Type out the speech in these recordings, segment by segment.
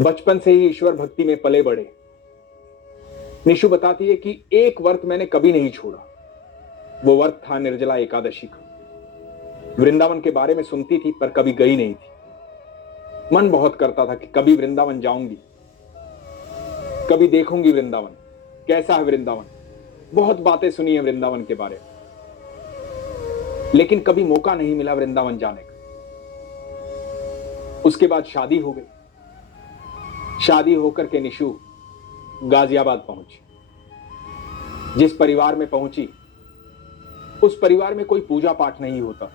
बचपन से ही ईश्वर भक्ति में पले बढ़े। निशु बताती है कि एक व्रत मैंने कभी नहीं छोड़ा। वो व्रत था निर्जला एकादशी का। वृंदावन के बारे में सुनती थी पर कभी गई नहीं थी। मन बहुत करता था कि कभी वृंदावन जाऊंगी, कभी देखूंगी वृंदावन, कैसा है वृंदावन। बहुत बातें सुनी है वृंदावन के बारे में, लेकिन कभी मौका नहीं मिला वृंदावन जाने का। उसके बाद शादी हो गई। शादी होकर के निशु गाजियाबाद पहुंची। जिस परिवार में पहुंची, उस परिवार में कोई पूजा पाठ नहीं होता।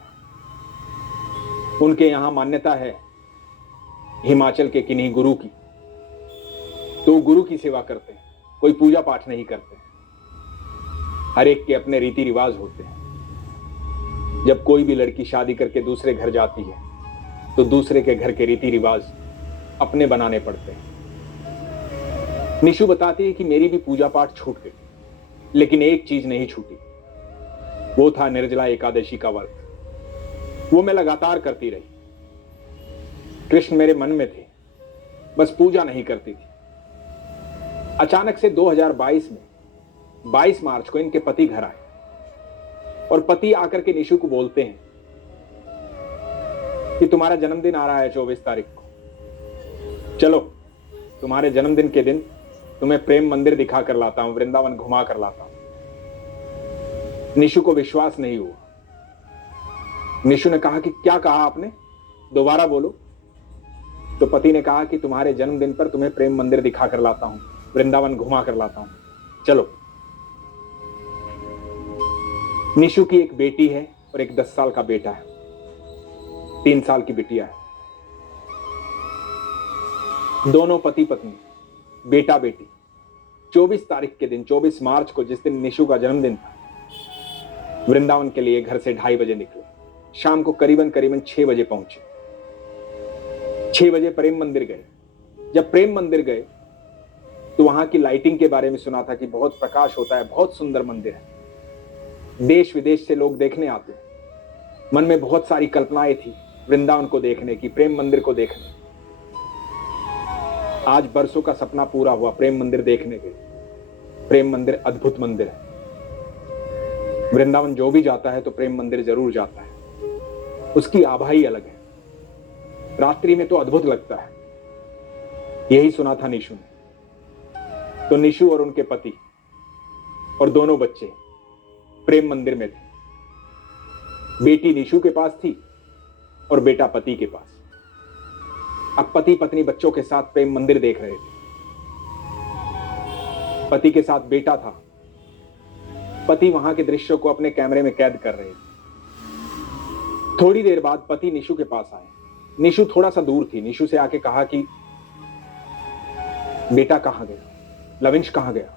उनके यहां मान्यता है हिमाचल के किन्हीं गुरु की, तो गुरु की सेवा करते हैं, कोई पूजा पाठ नहीं करते। हर एक के अपने रीति रिवाज होते हैं। जब कोई भी लड़की शादी करके दूसरे घर जाती है तो दूसरे के घर के रीति रिवाज अपने बनाने पड़ते हैं। निशु बताती है कि मेरी भी पूजा पाठ छूट गई, लेकिन एक चीज नहीं छूटी, वो था निर्जला एकादशी का व्रत। वो मैं लगातार करती रही। कृष्ण मेरे मन में थे, बस पूजा नहीं करती थी। अचानक से 2022 में 22 मार्च को इनके पति घर आए और पति आकर के निशु को बोलते हैं कि तुम्हारा जन्मदिन आ रहा है 24 तारीख को, चलो तुम्हारे जन्मदिन के दिन तुम्हें प्रेम मंदिर दिखा कर लाता हूं, वृंदावन घुमा कर लाता हूं। निशु को विश्वास नहीं हुआ। निशु ने कहा कि क्या कहा आपने, दोबारा बोलो। तो पति ने कहा कि तुम्हारे जन्मदिन पर तुम्हें प्रेम मंदिर दिखा कर लाता हूं, वृंदावन घुमा कर लाता हूं, चलो। निशु की एक बेटी है और एक 10 साल का बेटा है, 3 साल की बिटिया है। दोनों पति पत्नी, बेटा बेटी 24 तारीख के दिन, 24 मार्च को, जिस दिन निशु का जन्मदिन था, वृंदावन के लिए घर से 2:30 बजे निकले। शाम को करीबन 6 बजे पहुंचे। 6 बजे प्रेम मंदिर गए। जब प्रेम मंदिर गए तो वहां की लाइटिंग के बारे में सुना था कि बहुत प्रकाश होता है, बहुत सुंदर मंदिर है, देश विदेश से लोग देखने आते हैं। मन में बहुत सारी कल्पनाएं थी वृंदावन को देखने की, प्रेम मंदिर को देखने। आज बरसों का सपना पूरा हुआ, प्रेम मंदिर देखने के। प्रेम मंदिर अद्भुत मंदिर है। वृंदावन जो भी जाता है तो प्रेम मंदिर जरूर जाता है, उसकी आभा ही अलग है। रात्रि में तो अद्भुत लगता है। यही सुना था निशु ने। तो निशु और उनके पति और दोनों बच्चे प्रेम मंदिर में थे। बेटी निशु के पास थी और बेटा पति के पास। अब पति पत्नी बच्चों के साथ प्रेम मंदिर देख रहे थे। पति के साथ बेटा था। पति वहां के दृश्यों को अपने कैमरे में कैद कर रहे थे। थोड़ी देर बाद पति निशु के पास आए। निशु थोड़ा सा दूर थी। निशु से आके कहा कि बेटा कहां गया, लविंश कहां गया,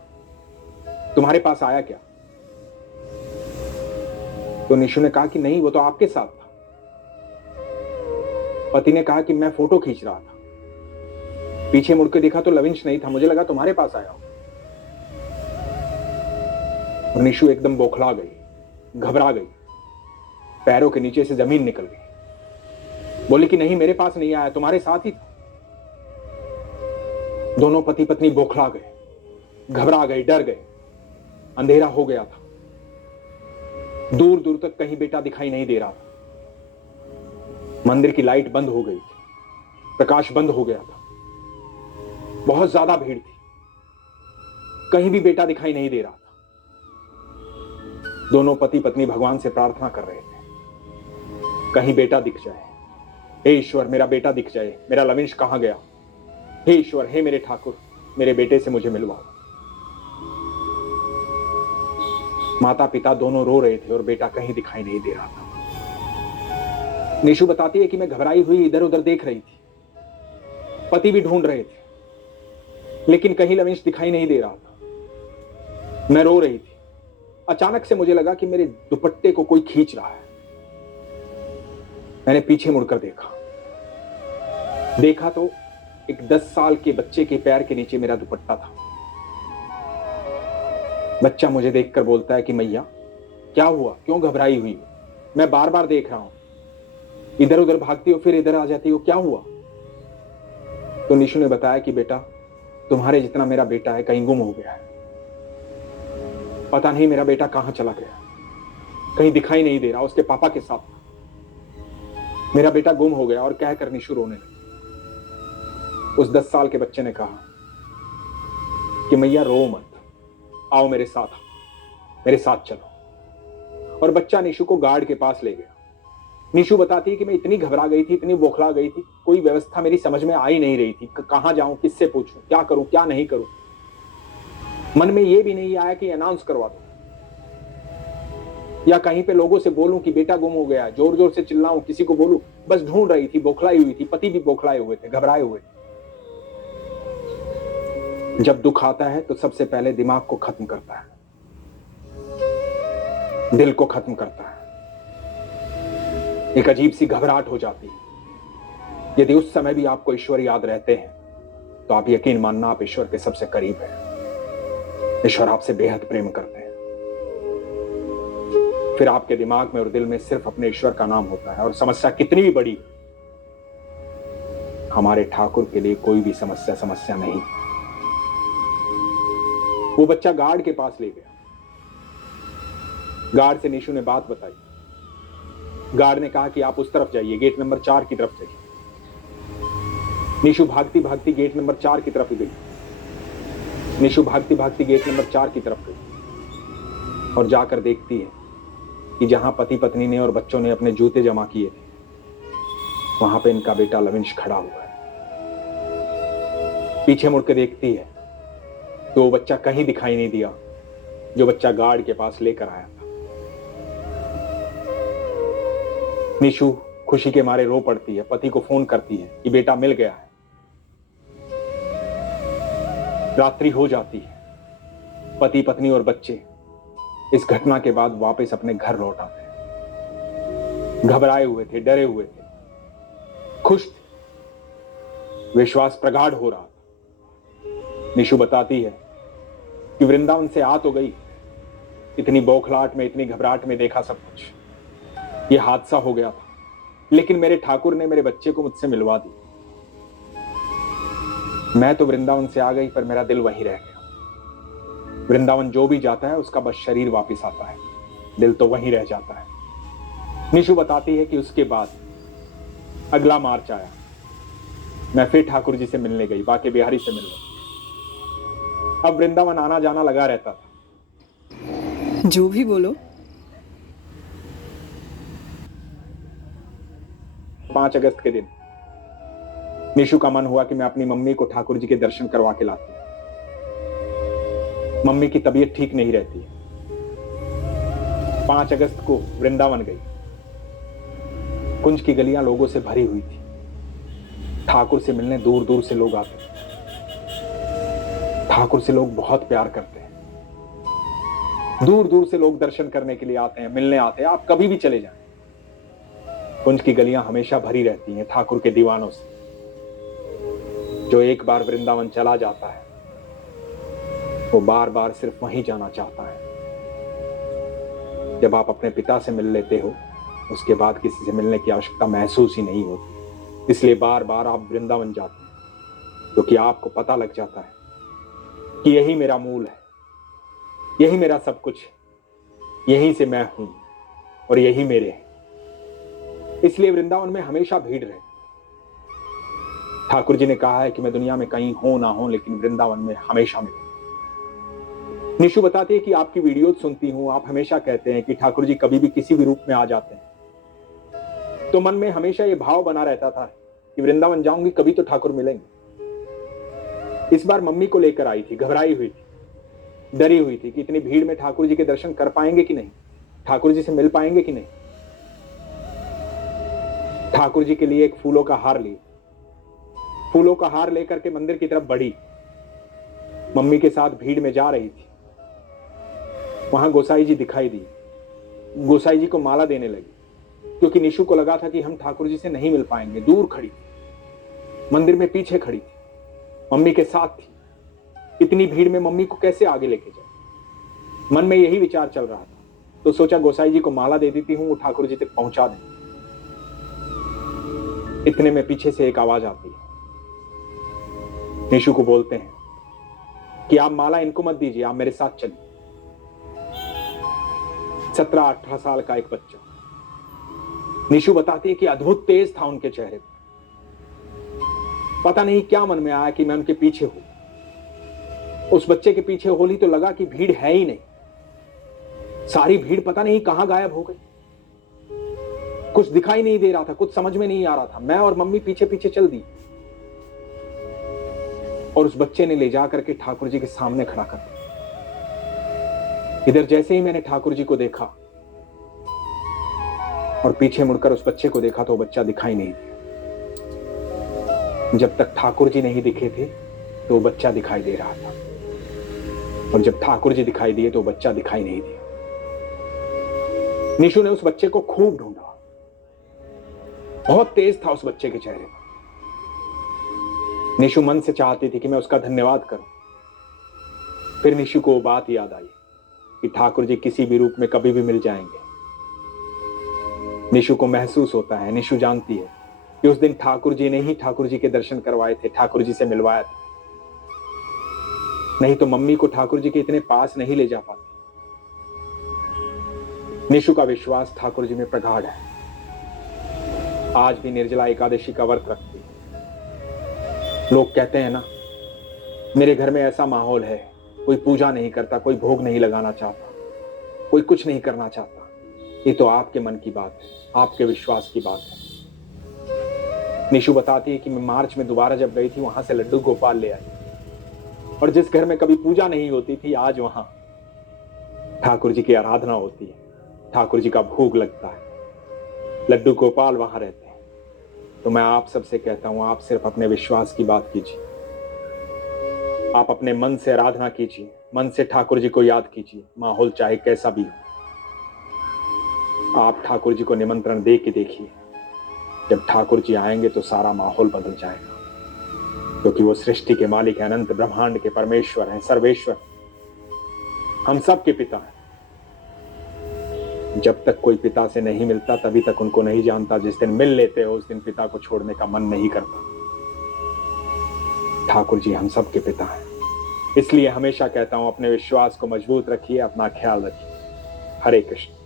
तुम्हारे पास आया क्या? तो निशु ने कहा कि नहीं, वो तो आपके साथ था। पति ने कहा कि मैं फोटो खींच रहा था, पीछे मुड़ के देखा तो लविंश नहीं था, मुझे लगा तुम्हारे पास आया हो। और निशु एकदम बौखला गई, घबरा गई, पैरों के नीचे से जमीन निकल गई। बोली कि नहीं, मेरे पास नहीं आया, तुम्हारे साथ ही था। दोनों पति पत्नी बौखला गए, घबरा गए, डर गए। अंधेरा हो गया था। दूर दूर तक कहीं बेटा दिखाई नहीं दे रहा था। मंदिर की लाइट बंद हो गई थी, प्रकाश बंद हो गया था। बहुत ज्यादा भीड़ थी, कहीं भी बेटा दिखाई नहीं दे रहा था। दोनों पति पत्नी भगवान से प्रार्थना कर रहे थे, कहीं बेटा दिख जाए। हे ईश्वर, मेरा बेटा दिख जाए, मेरा लविंश कहां गया? हे ईश्वर, हे मेरे ठाकुर, मेरे बेटे से मुझे मिलवाओ। माता पिता दोनों रो रहे थे और बेटा कहीं दिखाई नहीं दे रहा था। निशु बताती है कि मैं घबराई हुई इधर उधर देख रही थी। पति भी ढूंढ रहे थे, लेकिन कहीं लविंश दिखाई नहीं दे रहा था। मैं रो रही थी। अचानक से मुझे लगा कि मेरे दुपट्टे को कोई खींच रहा है। मैंने पीछे मुड़कर देखा तो एक 10 साल के बच्चे के पैर के नीचे मेरा दुपट्टा था। बच्चा मुझे देखकर बोलता है कि मैया क्या हुआ, क्यों घबराई हुई हो? मैं बार बार देख रहा हूं, इधर उधर भागती हो, फिर इधर आ जाती हो, क्या हुआ? तो निशु ने बताया कि बेटा, तुम्हारे जितना मेरा बेटा है कहीं गुम हो गया है। पता नहीं मेरा बेटा कहां चला गया, कहीं दिखाई नहीं दे रहा, उसके पापा के साथ मेरा बेटा गुम हो गया। और कहकर निशु रोने लगी। उस 10 साल के बच्चे ने कहा कि मैया रो मत, आओ मेरे साथ चलो। और बच्चा निशु को गार्ड के पास ले गया। निशु बताती है कि मैं इतनी घबरा गई थी, इतनी बौखला गई थी, कोई व्यवस्था मेरी समझ में आ ही नहीं रही थी। कहां जाऊं, किससे पूछूं, क्या करूं, क्या नहीं करूं। मन में यह भी नहीं आया कि अनाउंस करवा दूं या कहीं पे लोगों से बोलूं कि बेटा गुम हो गया, जोर जोर से चिल्लाऊं, किसी को बोलूं। बस ढूंढ रही थी, बौखलाई हुई थी, पति भी बौखलाए हुए थे, घबराए हुए थे। जब दुख आता है तो सबसे पहले दिमाग को खत्म करता है, दिल को खत्म करता है। एक अजीब सी घबराहट हो जाती है। यदि उस समय भी आपको ईश्वर याद रहते हैं तो आप यकीन मानना, आप ईश्वर के सबसे करीब हैं। ईश्वर आपसे बेहद प्रेम करते हैं। फिर आपके दिमाग में और दिल में सिर्फ अपने ईश्वर का नाम होता है। और समस्या कितनी भी बड़ी, हमारे ठाकुर के लिए कोई भी समस्या नहीं। वो बच्चा गार्ड के पास ले गया। गार्ड से निशु ने बात बताई। गार्ड ने कहा कि आप उस तरफ जाइए, गेट नंबर 4 की तरफ जाइए। निशु भागती भागती गेट नंबर 4 की तरफ गई। निशु भागती भागती गेट नंबर 4 की तरफ गई और जाकर देखती है कि जहां पति पत्नी ने और बच्चों ने अपने जूते जमा किए थे, वहां पे इनका बेटा लविंश खड़ा हुआ है। पीछे मुड़ के देखती है तो वो बच्चा कहीं दिखाई नहीं दिया जो बच्चा गार्ड के पास लेकर आया था। निशु खुशी के मारे रो पड़ती है, पति को फोन करती है कि बेटा मिल गया है। रात्रि हो जाती है। पति पत्नी और बच्चे इस घटना के बाद वापस अपने घर लौट आते हैं। घबराए हुए थे, डरे हुए थे, खुश थे, विश्वास प्रगाढ़ हो रहा था। निशु बताती है कि वृंदावन से आ तो गई, इतनी बौखलाहट में, इतनी घबराहट में देखा सब कुछ, ये हादसा हो गया था, लेकिन मेरे ठाकुर ने मेरे बच्चे को मुझसे मिलवा दी। मैं तो वृंदावन से आ गई पर मेरा दिल वहीं रह गया। वृंदावन जो भी जाता है उसका बस शरीर वापस आता है, दिल तो वहीं रह जाता है। निशु बताती है कि उसके बाद अगला मार्च आया। मैं फिर ठाकुर जी से मिलने गई, बाके बिहारी से मिलने। अब वृंदावन आना जाना लगा रहता था। जो भी बोलो। 5 अगस्त के दिन निशु का मन हुआ कि मैं अपनी मम्मी को ठाकुर जी के दर्शन करवा के लाती हूं। मम्मी की तबीयत ठीक नहीं रहती। 5 अगस्त को वृंदावन गई। कुंज की गलियां लोगों से भरी हुई थी। ठाकुर से मिलने दूर दूर से लोग आते हैं। ठाकुर से लोग बहुत प्यार करते हैं। दूर दूर से लोग दर्शन करने के लिए आते हैं, मिलने आते हैं। आप कभी भी चले जाएं, कुंज की गलियां हमेशा भरी रहती हैं ठाकुर के दीवानों से। जो एक बार वृंदावन चला जाता है वो बार बार सिर्फ वहीं जाना चाहता है। जब आप अपने पिता से मिल लेते हो उसके बाद किसी से मिलने की आवश्यकता महसूस ही नहीं होती। इसलिए बार बार आप वृंदावन जाते हैं क्योंकि आपको पता लग जाता है कि यही मेरा मूल है, यही मेरा सब कुछ है, यहीं से मैं हूं और यही मेरे हैं। इसलिए वृंदावन में हमेशा भीड़ रहे। ठाकुर जी ने कहा है कि मैं दुनिया में कहीं हो ना हो लेकिन वृंदावन में हमेशा मिलूं। निशु बताती है कि आपकी वीडियो सुनती हूं, आप हमेशा कहते हैं कि ठाकुर जी कभी भी किसी भी रूप में आ जाते हैं। तो मन में हमेशा यह भाव बना रहता था कि वृंदावन जाऊंगी कभी तो ठाकुर मिलेंगे। इस बार मम्मी को लेकर आई थी, घबराई हुई थी, डरी हुई थी कि इतनी भीड़ में ठाकुर जी के दर्शन कर पाएंगे कि नहीं, ठाकुर जी से मिल पाएंगे कि नहीं। ठाकुर जी के लिए एक फूलों का हार ली। फूलों का हार लेकर के मंदिर की तरफ बढ़ी। मम्मी के साथ भीड़ में जा रही थी। वहां गोसाई जी दिखाई दी। गोसाई जी को माला देने लगी क्योंकि निशु को लगा था कि हम ठाकुर जी से नहीं मिल पाएंगे। दूर खड़ी थी, मंदिर में पीछे खड़ी थी, मम्मी के साथ थी। इतनी भीड़ में मम्मी को कैसे आगे लेके जाए, मन में यही विचार चल रहा था। तो सोचा गोसाई जी को माला दे देती हूं, वो ठाकुर जी तक पहुंचा दें। इतने में पीछे से एक आवाज आती है, निशु को बोलते हैं कि आप माला इनको मत दीजिए, आप मेरे साथ चलिए। 17-18 साल का एक बच्चा। निशु बताती है कि अद्भुत तेज था उनके चेहरे पर। पता नहीं क्या मन में आया कि मैं उनके पीछे हूं। उस बच्चे के पीछे होली तो लगा कि भीड़ है ही नहीं। सारी भीड़ पता नहीं कहां गायब हो गई। कुछ दिखाई नहीं दे रहा था, कुछ समझ में नहीं आ रहा था। मैं और मम्मी पीछे पीछे चल दी और उस बच्चे ने ले जाकर के ठाकुर जी के सामने खड़ा कर दिया। इधर जैसे ही मैंने ठाकुर जी को देखा और पीछे मुड़कर उस बच्चे को देखा तो वो बच्चा दिखाई नहीं दिया। जब तक ठाकुर जी नहीं दिखे थे तो वो बच्चा दिखाई दे रहा था, और जब ठाकुर जी दिखाई दिए तो बच्चा दिखाई नहीं दिया। निशु ने उस बच्चे को खूब ढूंढा। बहुत तेज था उस बच्चे के चेहरे पर। निशु मन से चाहती थी कि मैं उसका धन्यवाद करूं। फिर निशु को वो बात याद आई कि ठाकुर जी किसी भी रूप में कभी भी मिल जाएंगे। निशु को महसूस होता है, निशु जानती है कि उस दिन ठाकुर जी ने ही ठाकुर जी के दर्शन करवाए थे, ठाकुर जी से मिलवाया था। नहीं तो मम्मी को ठाकुर जी के इतने पास नहीं ले जा पाती। निशु का विश्वास ठाकुर जी में प्रगाढ़ है। आज भी निर्जला एकादशी का व्रत रखती है। लोग कहते हैं ना, मेरे घर में ऐसा माहौल है, कोई पूजा नहीं करता, कोई भोग नहीं लगाना चाहता, कोई कुछ नहीं करना चाहता। ये तो आपके मन की बात है, आपके विश्वास की बात है। निशु बताती है कि मैं मार्च में दोबारा जब गई थी, वहां से लड्डू गोपाल ले आई, और जिस घर में कभी पूजा नहीं होती थी, आज वहां ठाकुर जी की आराधना होती है, ठाकुर जी का भोग लगता है, लड्डू गोपाल वहां रहते हैं। तो मैं आप सबसे कहता हूं, आप सिर्फ अपने विश्वास की बात कीजिए। आप अपने मन से आराधना कीजिए, मन से ठाकुर जी को याद कीजिए, माहौल चाहे कैसा भी हो। आप ठाकुर जी को निमंत्रण दे के देखिए। जब ठाकुर जी आएंगे तो सारा माहौल बदल जाएगा, क्योंकि वो सृष्टि के मालिक हैं, अनंत ब्रह्मांड के परमेश्वर हैं, सर्वेश्वर, हम सब के पिता हैं। जब तक कोई पिता से नहीं मिलता तभी तक उनको नहीं जानता। जिस दिन मिल लेते हो उस दिन पिता को छोड़ने का मन नहीं करता। ठाकुर जी हम सब के पिता हैं। इसलिए हमेशा कहता हूं, अपने विश्वास को मजबूत रखिए, अपना ख्याल रखिए। हरे कृष्ण।